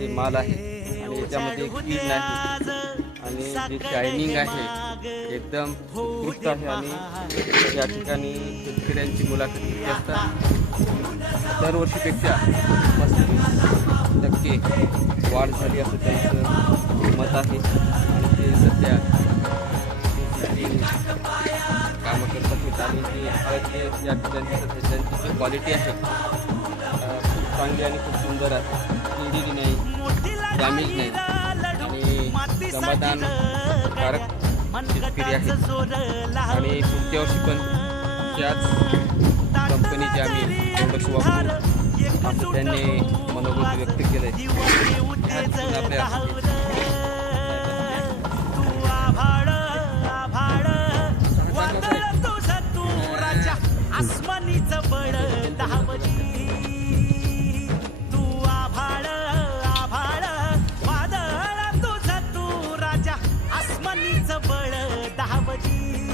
हे माल आहे आणि याच्यामध्ये कीड नाही आणि जे शायनिंग आहे एकदम उत्कृष्ट आहे आणि या ठिकाणी शेतकऱ्यांची मुलाखत घेतली असता दरवर्षीपेक्षा 35% वाढ झाली असं त्यांचं मत आहे आणि ते सध्या कामं करत आहेत आणि जी हळद या ठिकाणी सध्या त्यांची जी क्वालिटी आहे खूप चांगली आणि खूप सुंदर आहे, किडीही नाही, डॅमेज नाही आणि समाधानकारक शेतकरी आहे आणि पुढच्या वर्षी पण त्याच कंपनीचे आम्ही प्रोडक्ट वापरू असं त्यांनी मनोगत व्यक्त केलं आहे. आपल्या आसमानीच बळ दहावजी तू आभाळ आभाळ वादळ तुझ तू राजा आसमानीच बळ दहावजी